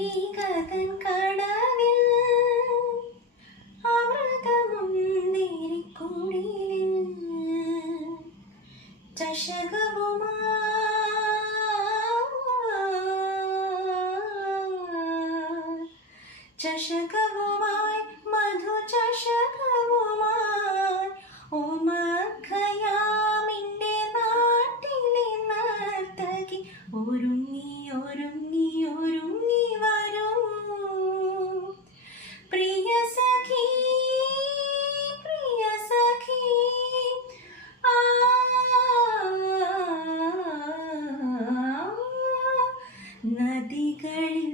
നാഴികതൻ കടവിൽ അമൃതമുന്തിരിക്കുടിലിൽ ചഷകവുമായി മധുചഷകവുമായി ഓമഖയാമിൻ്റെ നാട്ടിലെ നർത്തകി ഒരുങ്ങി ഒരുങ്ങി ഒരുങ്ങി വരൂ പ്രിയ സഖി നദികളിൽ